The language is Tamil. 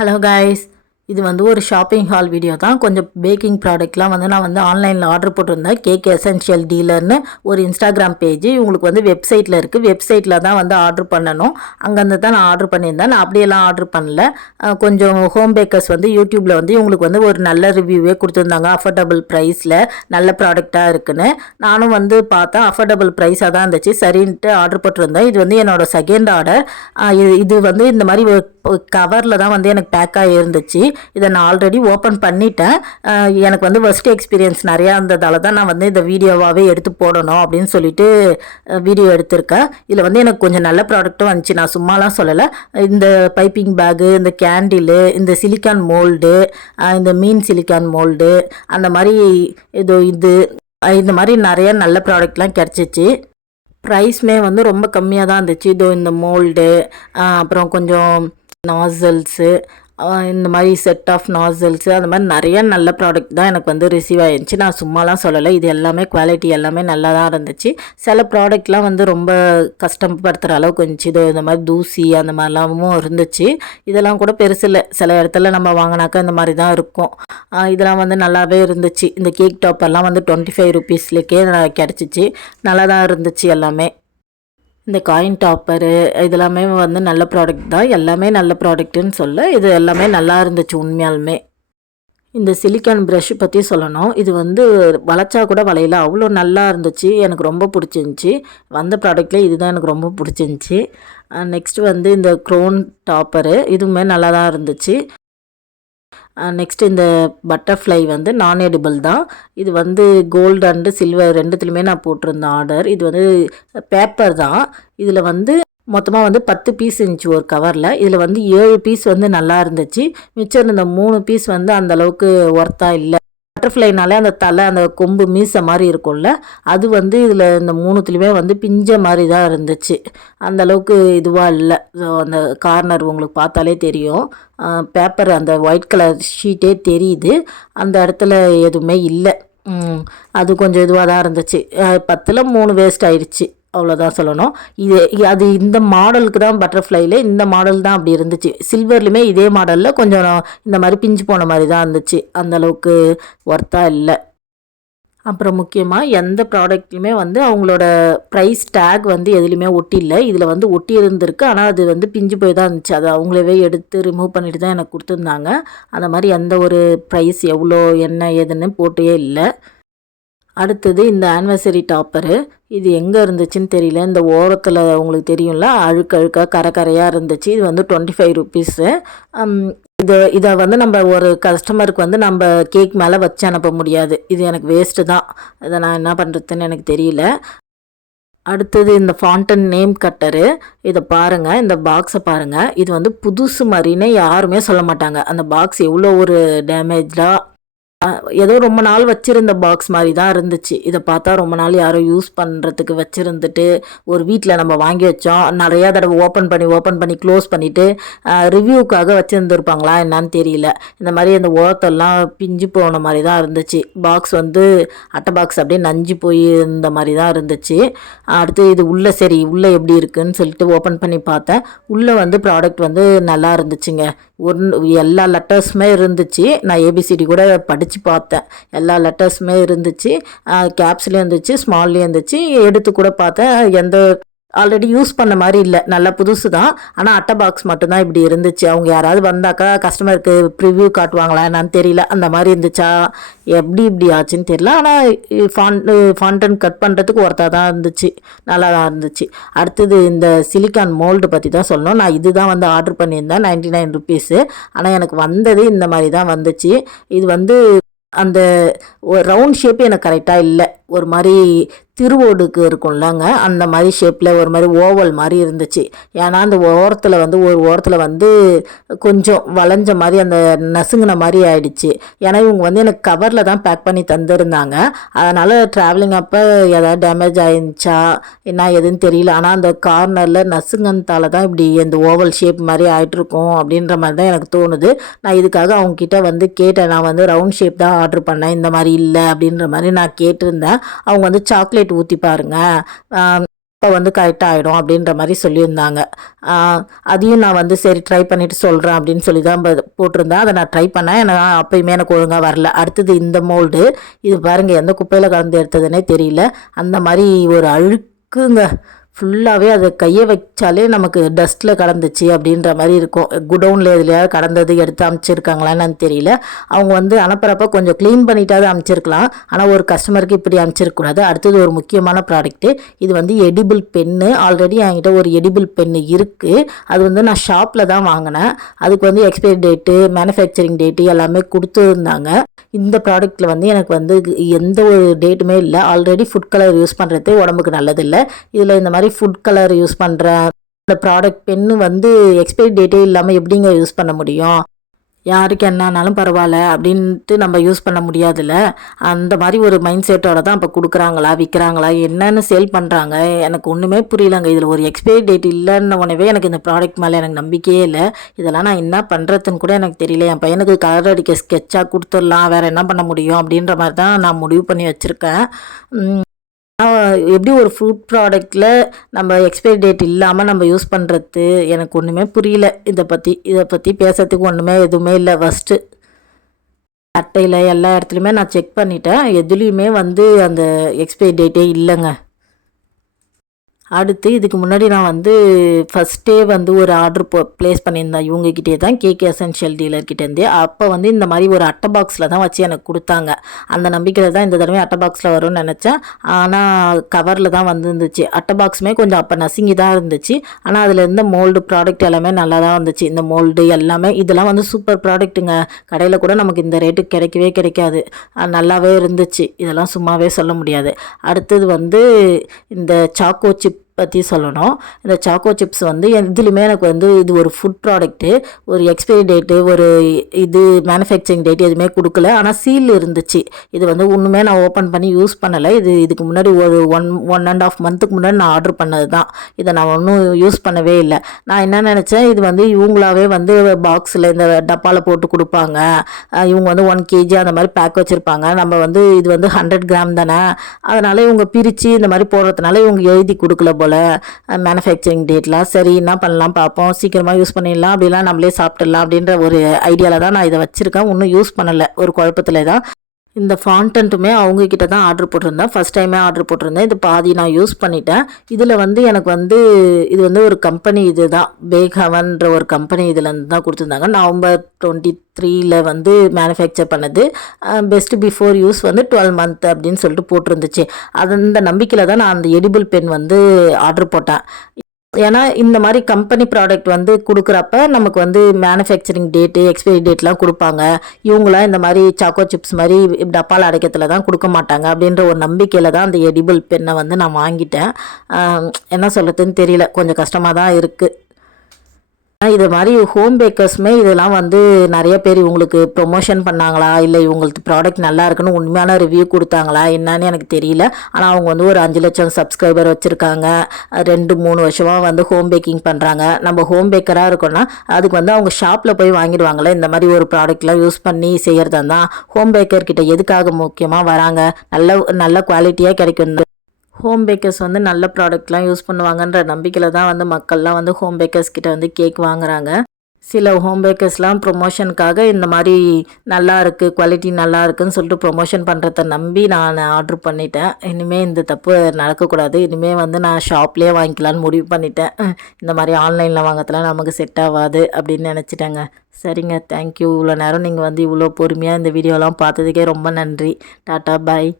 ஹலோ கைஸ், இது வந்து ஒரு ஷாப்பிங் ஹால் வீடியோ தான். கொஞ்சம் பேக்கிங் ப்ராடக்ட்லாம் வந்து நான் வந்து ஆன்லைனில் ஆர்டர் போட்டிருந்தேன். கேக் எசென்ஷியல் டீலர்னு ஒரு இன்ஸ்டாகிராம் பேஜ் இவங்களுக்கு வந்து வெப்சைட்டில் இருக்குது. வெப்சைட்டில் தான் வந்து ஆர்டர் பண்ணணும். அங்கேருந்து தான் நான் ஆர்டர் பண்ணியிருந்தேன். நான் அப்படியெல்லாம் ஆர்டர் பண்ணல. கொஞ்சம் ஹோம் பேக்கர்ஸ் வந்து யூடியூப்பில் வந்து இவங்களுக்கு வந்து ஒரு நல்ல ரிவ்யூவே கொடுத்துருந்தாங்க. அஃபோர்டபுள் ப்ரைஸில் நல்ல ப்ராடக்டாக இருக்குன்னு நானும் வந்து பார்த்தேன். அஃபோர்டபுள் ப்ரைஸாக தான் இருந்துச்சு. சரின்ட்டு ஆர்டர் போட்டிருந்தேன். இது வந்து என்னோடய செகண்ட் ஆர்டர். இது வந்து இந்த மாதிரி கவரில் தான் வந்து எனக்கு பேக் ஆகி இருந்துச்சு. இதை நான் ஆல்ரெடி ஓப்பன் பண்ணிட்டேன். எனக்கு வந்து ஃபர்ஸ்ட் எக்ஸ்பீரியன்ஸ் நிறையா இருந்ததால் தான் நான் வந்து இந்த வீடியோவாகவே எடுத்து போடணும் அப்படின்னு சொல்லிட்டு வீடியோ எடுத்திருக்கேன். இதில் வந்து எனக்கு கொஞ்சம் நல்ல ப்ராடக்ட்டும் வந்துச்சு. நான் சும்மாலாம் சொல்லலை. இந்த பைப்பிங் பேகு, இந்த கேண்டிலு, இந்த சிலிக்கான் மோல்டு, இந்த மீன் சிலிக்கான் மோல்டு, அந்த மாதிரி இந்த மாதிரி நிறைய நல்ல ப்ராடக்ட்லாம் கிடச்சிச்சு. ப்ரைஸ்மே வந்து ரொம்ப கம்மியாக தான் இருந்துச்சு. இந்த மோல்டு, அப்புறம் கொஞ்சம் நாசல்ஸு, இந்த மாதிரி செட் ஆஃப் நாசல்ஸு, அந்த மாதிரி நிறைய நல்ல ப்ராடக்ட் தான் எனக்கு வந்து ரிசீவ் ஆகிருந்துச்சு. நான் சும்மாலாம் சொல்லலை. இது எல்லாமே குவாலிட்டி எல்லாமே நல்லா தான் இருந்துச்சு. சில ப்ராடக்ட்லாம் வந்து ரொம்ப கஷ்டப்படுத்துகிற அளவுக்கு இருந்துச்சு. இந்த மாதிரி தூசி அந்த மாதிரிலாமும் இருந்துச்சு. இதெல்லாம் கூட பெருசு இல்லை. சில இடத்துல நம்ம வாங்கினாக்கா இந்த மாதிரி தான் இருக்கும். இதெல்லாம் வந்து நல்லாவே இருந்துச்சு. இந்த கேக் டாப்பர்லாம் வந்து 25 ருபீஸ்லேக்கே கிடச்சிச்சு. நல்லா தான் இருந்துச்சு எல்லாமே. இந்த காயின் டாப்பரு இதெல்லாமே வந்து நல்ல ப்ராடக்ட் தான். எல்லாமே நல்ல ப்ராடக்ட்டுன்னு சொல்ல, இது எல்லாமே நல்லா இருந்துச்சு உண்மையாலுமே. இந்த சிலிக்கான் ப்ரஷ் பற்றி சொல்லணும். இது வந்து வளைச்சா கூட வளையல, அவ்வளோ நல்லா இருந்துச்சு. எனக்கு ரொம்ப பிடிச்சிருந்துச்சி. வந்த ப்ராடக்ட்லேயே இதுதான் எனக்கு ரொம்ப பிடிச்சிருந்துச்சி. நெக்ஸ்ட்டு வந்து இந்த க்ரோன் டாப்பரு, இதுவுமே நல்லா தான் இருந்துச்சு. நெக்ஸ்ட் இந்த பட்டர்ஃப்ளை வந்து நான் எடிபிள் தான். இது வந்து கோல்டு அண்டு சில்வர் ரெண்டுத்துலையுமே நான் போட்டிருந்தேன் ஆர்டர். இது வந்து பேப்பர் தான். இதில் வந்து மொத்தமாக வந்து 10 பீஸ் இருந்துச்சு ஒரு கவரில். இதில் வந்து 7 பீஸ் வந்து நல்லா இருந்துச்சு. மிச்சம் இருந்த 3 பீஸ் வந்து அந்தளவுக்கு ஒர்த்தாக இல்லை. பட்டர்ஃப்ளைனாலே அந்த தலை, அந்த கொம்பு, மீசை மாதிரி இருக்கும்ல, அது வந்து இதில் இந்த 3துலேயுமே வந்து பிஞ்ச மாதிரி தான் இருந்துச்சு. அந்தளவுக்கு இதுவாக இல்லை. ஸோ அந்த கார்னர் உங்களுக்கு பார்த்தாலே தெரியும். பேப்பர் அந்த ஒயிட் கலர் ஷீட்டே தெரியுது. அந்த இடத்துல எதுவுமே இல்லை. அது கொஞ்சம் இதுவாக தான் இருந்துச்சு. 10ல் 3 வேஸ்ட் ஆயிடுச்சு. அவ்வளோதான் சொல்லணும். அது இந்த மாடலுக்கு தான் பட்டர்ஃப்ளைல இந்த மாடல் தான் அப்படி இருந்துச்சு. சில்வர்லையுமே இதே மாடலில் கொஞ்சம் இந்த மாதிரி பிஞ்சு போன மாதிரி தான் இருந்துச்சு. அந்தளவுக்கு ஒர்த்தாக இல்லை. அப்புறம் முக்கியமாக எந்த ப்ராடக்ட்லையுமே வந்து அவங்களோட ப்ரைஸ் டேக் வந்து எதுலேயுமே ஒட்டிஇல்லை. இதில் வந்து ஒட்டி இருந்திருக்கு. ஆனால் அது வந்து பிஞ்சு போய் தான் இருந்துச்சு. அதை அவங்களவே எடுத்து ரிமூவ் பண்ணிட்டு தான் எனக்கு கொடுத்துருந்தாங்க. அந்த மாதிரி எந்த ஒரு ப்ரைஸ் எவ்வளோ என்ன ஏதுன்னு போட்டே இல்லை. அடுத்தது இந்த ஆனிவர்சரி டாப்பரு. இது எங்கே இருந்துச்சுன்னு தெரியல. இந்த ஓரத்தில் உங்களுக்கு தெரியும்ல, அழுக்காக கரையாக இருந்துச்சு. இது வந்து 25 ருபீஸு. இதை வந்து நம்ம ஒரு கஸ்டமருக்கு வந்து நம்ம கேக் மேலே வச்சு அனுப்ப முடியாது. இது எனக்கு வேஸ்ட்டு தான். இதை நான் என்ன பண்ணுறதுன்னு எனக்கு தெரியல. அடுத்தது இந்த ஃபாண்டன் நேம் கட்டரு. இதை பாருங்கள், இந்த பாக்ஸை பாருங்கள். இது வந்து புதுசு மாதிரினே யாருமே சொல்ல மாட்டாங்க. அந்த பாக்ஸ் எவ்வளோ ஒரு டேமேஜாக, ஏதோ ரொம்ப நாள் வச்சுருந்த பாக்ஸ் மாதிரி தான் இருந்துச்சு. இதை பார்த்தா ரொம்ப நாள் யாரோ யூஸ் பண்ணுறதுக்கு வச்சுருந்துட்டு ஒரு வீட்டில் நம்ம வாங்கி வச்சோம், நிறையா தடவை ஓப்பன் பண்ணி க்ளோஸ் பண்ணிவிட்டு ரிவ்யூக்காக வச்சுருந்துருப்பாங்களா என்னான்னு தெரியல. இந்த மாதிரி அந்த ஓரத்தெல்லாம் பிஞ்சு போன மாதிரி தான் இருந்துச்சு. பாக்ஸ் வந்து அட்டை பாக்ஸ் அப்படியே நஞ்சு போய் இந்த மாதிரி தான் இருந்துச்சு. அடுத்து இது உள்ளே உள்ளே எப்படி இருக்குதுன்னு சொல்லிட்டு ஓப்பன் பண்ணி பார்த்தேன். உள்ளே வந்து ப்ராடக்ட் வந்து நல்லா இருந்துச்சுங்க. எல்லா லெட்டர்ஸுமே இருந்துச்சு. நான் ஏபிசிடி கூட படித்து பார்த்தேன். எல்லா லெட்டர்ஸுமே இருந்துச்சு. கேப்ஸ்லேயும் இருந்துச்சு, ஸ்மால்லேயும் இருந்துச்சு. எடுத்து கூட பார்த்தேன். எந்த ஆல்ரெடி யூஸ் பண்ண மாதிரி இல்லை, நல்லா புதுசு தான். ஆனால் அட்டை பாக்ஸ் மட்டும்தான் இப்படி இருந்துச்சு. அவங்க யாராவது வந்தாக்கா கஸ்டமருக்கு ப்ரிவ்யூ காட்டுவாங்களா என்னான்னு தெரியல. அந்த மாதிரி இருந்துச்சா, எப்படி இப்படி ஆச்சுன்னு தெரியல. ஆனால் ஃபாண்டன் கட் பண்ணுறதுக்கு ஒருத்தா தான் இருந்துச்சு, நல்லா தான் இருந்துச்சு. அடுத்தது இந்த சிலிக்கான் மோல்டு பற்றி தான் சொல்லணும். நான் இது தான் வந்து ஆர்டர் பண்ணியிருந்தேன், 99 ருபீஸு. ஆனால் எனக்கு வந்தது இந்த மாதிரி தான் வந்துச்சு. இது வந்து அந்த ரவுண்ட் ஷேப்பு எனக்கு கரெக்டாக இல்லை. ஒரு மாதிரி திருவோடுக்கு இருக்கும்லங்க, அந்த மாதிரி ஷேப்பில் ஒரு மாதிரி ஓவல் மாதிரி இருந்துச்சு. ஏன்னா அந்த ஓரத்தில் வந்து ஒரு ஓரத்தில் வந்து கொஞ்சம் வளைஞ்ச மாதிரி அந்த நசுங்கின மாதிரி ஆயிடுச்சு. ஏன்னா இவங்க வந்து எனக்கு கவரில் தான் பேக் பண்ணி தந்துருந்தாங்க. அதனால் ட்ராவலிங் அப்போ ஏதாவது டேமேஜ் ஆயிருந்துச்சா என்ன எதுன்னு தெரியல. ஆனால் அந்த கார்னரில் நசுங்கத்தால் தான் இப்படி இந்த ஓவல் ஷேப் மாதிரி ஆகிட்ருக்கும் அப்படின்ற மாதிரி தான் எனக்கு தோணுது. நான் இதுக்காக அவங்கக்கிட்ட வந்து கேட்டேன். நான் வந்து ரவுண்ட் ஷேப் தான் ஆர்டர் பண்ணேன், இந்த மாதிரி இல்லை அப்படின்ற மாதிரி நான் கேட்டிருந்தேன். அவங்க வந்து சாக்லேட் ஊற்றி பாருங்கள், இப்போ வந்து கரெக்டாக ஆகிடும் அப்படின்ற மாதிரி சொல்லியிருந்தாங்க. அதையும் நான் வந்து சரி ட்ரை பண்ணிவிட்டு சொல்கிறேன் அப்படின்னு சொல்லி தான் போட்டிருந்தேன். அதை நான் ட்ரை பண்ணேன். அப்போயுமே எனக்கு ஒழுங்காக வரல. அடுத்தது இந்த மோல்டு, இது பாருங்கள் எந்த குப்பையில் கலந்து எடுத்ததுன்னே தெரியல. அந்த மாதிரி ஒரு அழுக்குங்க, ஃபுல்லாகவே அது கையை வச்சாலே நமக்கு டஸ்ட்டில் கடந்துச்சு அப்படின்ற மாதிரி இருக்கும். குடவுனில் எதுலையாவது கடந்தது எடுத்து அனுப்பிச்சிருக்காங்களான்னு தெரியல. அவங்க வந்து அனுப்புகிறப்ப கொஞ்சம் க்ளீன் பண்ணிட்டாவது அனுப்பிச்சிருக்கலாம். ஆனால் ஒரு கஸ்டமருக்கு இப்படி அனுப்பிச்சிருக்கக்கூடாது. அடுத்தது ஒரு முக்கியமான ப்ராடக்ட்டு, இது வந்து எடிபிள் பென்னு. ஆல்ரெடி என்கிட்ட ஒரு எடிபிள் பென்னு இருக்குது. அது வந்து நான் ஷாப்பில் தான் வாங்கினேன். அதுக்கு வந்து எக்ஸ்பைரி டேட்டு, மேனுஃபேக்சரிங் டேட்டு எல்லாமே கொடுத்துருந்தாங்க. இந்த ப்ராடக்ட்டில் வந்து எனக்கு வந்து எந்த ஒரு டேட்டுமே இல்லை. ஆல்ரெடி ஃபுட் கலர் யூஸ் பண்ணுறது உடம்புக்கு நல்லதில்லை. இதில் இந்த மாதிரி ஃபுட் கலர் யூஸ் பண்ணுறேன். இந்த ப்ராடக்ட் பென்னு வந்து எக்ஸ்பைரி டேட்டே இல்லாமல் எப்படிங்க யூஸ் பண்ண முடியும்? யாருக்கு என்னானாலும் பரவாயில்ல அப்படின்ட்டு நம்ம யூஸ் பண்ண முடியாதுல்ல. அந்த மாதிரி ஒரு மைண்ட் செட்டோட தான் இப்போ கொடுக்குறாங்களா, விற்கிறாங்களா, என்னென்னு சேல் பண்ணுறாங்க எனக்கு ஒன்றுமே புரியலங்க. இதில் ஒரு எக்ஸ்பைரி டேட் இல்லைன்னு உடனே எனக்கு இந்த ப்ராடக்ட் மேலே எனக்கு நம்பிக்கையே இல்லை. இதெல்லாம் நான் என்ன பண்ணுறதுன்னு கூட எனக்கு தெரியல. என் பையனுக்கு கலர் அடிக்க ஸ்கெட்சாக கொடுத்துடலாம், வேறு என்ன பண்ண முடியும் அப்படின்ற மாதிரி தான் நான் முடிவு பண்ணி வச்சுருக்கேன். எப்படி ஒரு ஃப்ரூட் ப்ராடக்டில் நம்ம எக்ஸ்பைரி டேட் இல்லாமல் நம்ம யூஸ் பண்ணுறது எனக்கு ஒன்றுமே புரியல. இதை பற்றி பேசுறதுக்கு ஒன்றுமே எதுவுமே இல்லை. ஃபஸ்ட்டு அட்டையில் எல்லா இடத்துலையுமே நான் செக் பண்ணிட்டேன். எதுலேயுமே வந்து அந்த எக்ஸ்பைரி டேட்டே இல்லைங்க. அடுத்து இதுக்கு முன்னாடி நான் வந்து ஃபஸ்ட்டே வந்து ஒரு ஆர்டர் ப்ளேஸ் பண்ணியிருந்தேன் இவங்ககிட்டே தான், கேக் எசென்ஷியல் டீலர்கிட்டேருந்தே. அப்போ வந்து இந்த மாதிரி ஒரு அட்டை பாக்ஸில் தான் வச்சு எனக்கு கொடுத்தாங்க. அந்த நம்பிக்கையில் தான் இந்த தடவை அட்டை பாக்ஸில் வரும்னு நினச்சேன். ஆனால் கவரில் தான் வந்துருந்துச்சு. அட்டை பாக்ஸுமே கொஞ்சம் அப்போ நசுங்கி தான் இருந்துச்சு. ஆனால் அதில் இருந்த மோல்டு ப்ராடக்ட் எல்லாமே நல்லா தான் வந்துச்சு. இந்த மோல்டு எல்லாமே இதெல்லாம் வந்து சூப்பர் ப்ராடக்ட்டுங்க. கடையில் கூட நமக்கு இந்த ரேட்டுக்கு கிடைக்கவே கிடைக்காது. நல்லாவே இருந்துச்சு. இதெல்லாம் சும்மாவே சொல்ல முடியாது. அடுத்தது வந்து இந்த சாக்கோ சிப் பற்றி சொல்லணும். இந்த சாக்கோ சிப்ஸ் வந்து எதுலையுமே எனக்கு வந்து இது ஒரு ஃபுட் ப்ராடக்ட்டு, ஒரு எக்ஸ்பைரி டேட்டு, ஒரு இது மேனுஃபேக்சரிங் டேட் எதுவுமே கொடுக்கல. ஆனால் சீல் இருந்துச்சு. இது வந்து ஒன்றுமே நான் ஓப்பன் பண்ணி யூஸ் பண்ணலை. இதுக்கு முன்னாடி ஒரு 1.5 மந்த்துக்கு முன்னாடி நான் ஆர்டர் பண்ணது தான். இதை நான் ஒன்றும் யூஸ் பண்ணவே இல்லை. நான் என்ன நினச்சேன், இது வந்து இவங்களாவே வந்து பாக்ஸில் இந்த டப்பாவில் போட்டு கொடுப்பாங்க. இவங்க வந்து 1 kg அந்த மாதிரி பேக் வச்சுருப்பாங்க. நம்ம வந்து இது வந்து 100 கிராம் தானே, அதனால் இவங்க பிரித்து இந்த மாதிரி போடுறதுனால இவங்க எழுதி கொடுக்கல போல் மேனுஃபேக்சரிங் டேட்லாம். சரி என்ன பண்ணலாம் பார்ப்போம், சீக்கிரமாக யூஸ் பண்ணிடலாம், அப்படிலாம் நம்மளே சாப்பிட்டுடலாம் அப்படின்ற ஒரு ஐடியாவில் தான் நான் இதை வச்சுருக்கேன். இன்னும் யூஸ் பண்ணலை, ஒரு குழப்பத்தில் தான். இந்த ஃபாண்டன்ட்டுமே அவங்கக்கிட்ட தான் ஆர்டர் போட்டிருந்தேன். ஃபஸ்ட் டைமே ஆர்டர் போட்டிருந்தேன். இது பாதி நான் யூஸ் பண்ணிட்டேன். இதில் வந்து எனக்கு வந்து இது வந்து ஒரு கம்பெனி, இது தான் பேக் ஹெவன்ற ஒரு கம்பெனி இதுலேருந்து தான் கொடுத்துருந்தாங்க. November 23 வந்து மேனுஃபேக்சர் பண்ணது. பெஸ்ட் பிஃபோர் யூஸ் வந்து 12 month அப்படின்னு சொல்லிட்டு போட்டிருந்துச்சு. அந்த நம்பிக்கையில் தான் நான் அந்த எடிபிள் பென் வந்து ஆர்டர் போட்டேன். ஏன்னா இந்த மாதிரி கம்பெனி ப்ராடக்ட் வந்து கொடுக்குறப்ப நமக்கு வந்து மேனுஃபேக்சரிங் டேட்டு, எக்ஸ்பைரி டேட்லாம் கொடுப்பாங்க. இவங்களாம் இந்த மாதிரி சாக்கோ சிப்ஸ் மாதிரி டப்பால் அடைக்கத்தில் தான் கொடுக்க மாட்டாங்க அப்படின்ற ஒரு நம்பிக்கையில் தான் அந்த எடிபிள் பென்னை வந்து நான் வாங்கிட்டேன். என்ன சொல்கிறதுன்னு தெரியல, கொஞ்சம் கஷ்டமாக தான் இருக்குது. இது மாதிரி ஹோம் பேக்கர்ஸுமே இதெல்லாம் வந்து நிறைய பேர் இவங்களுக்கு ப்ரொமோஷன் பண்ணாங்களா, இல்லை இவங்களுக்கு ப்ராடக்ட் நல்லா இருக்குன்னு உண்மையான ரிவ்யூ கொடுத்தாங்களா என்னன்னு எனக்கு தெரியல. ஆனால் அவங்க வந்து ஒரு 5 லட்சம் சப்ஸ்கிரைபர் வச்சுருக்காங்க. 2-3 வருஷமாக வந்து ஹோம் பேக்கிங் பண்ணுறாங்க. நம்ம ஹோம் பேக்கராக இருக்கோன்னா அதுக்கு வந்து அவங்க ஷாப்பில் போய் வாங்கிடுவாங்களே. இந்த மாதிரி ஒரு ப்ராடக்ட்லாம் யூஸ் பண்ணி செய்கிறதா தான் ஹோம் பேக்கர்கிட்ட எதுக்காக முக்கியமாக வராங்க? நல்ல குவாலிட்டியாக கிடைக்கும். ஹோம் பேக்கர்ஸ் வந்து நல்ல ப்ராடக்ட்லாம் யூஸ் பண்ணுவாங்கன்ற நம்பிக்கையில் தான் வந்து மக்கள்லாம் வந்து ஹோம் பேக்கர்ஸ் கிட்ட வந்து கேக் வாங்குறாங்க. சில ஹோம் பேக்கர்ஸ்லாம் ப்ரொமோஷனுக்காக இந்த மாதிரி நல்லா இருக்குது, குவாலிட்டி நல்லா இருக்குதுன்னு சொல்லிட்டு ப்ரொமோஷன் பண்ணுறத நம்பி நான் ஆர்டர் பண்ணிட்டேன். இனிமேல் இந்த தப்பு நடக்கக்கூடாது. இனிமேல் வந்து நான் ஷாப்லேயே வாங்கிக்கலான்னு முடிவு பண்ணிட்டேன். இந்த மாதிரி ஆன்லைனில் வாங்கறதுலாம் நமக்கு செட் ஆகாது அப்படின்னு நினச்சிட்டேங்க. சரிங்க, தேங்க்யூ. இவ்வளோ நேரம் நீங்கள் வந்து இவ்வளோ பொறுமையாக இந்த வீடியோலாம் பார்த்ததுக்கே ரொம்ப நன்றி. டாட்டா, பாய்.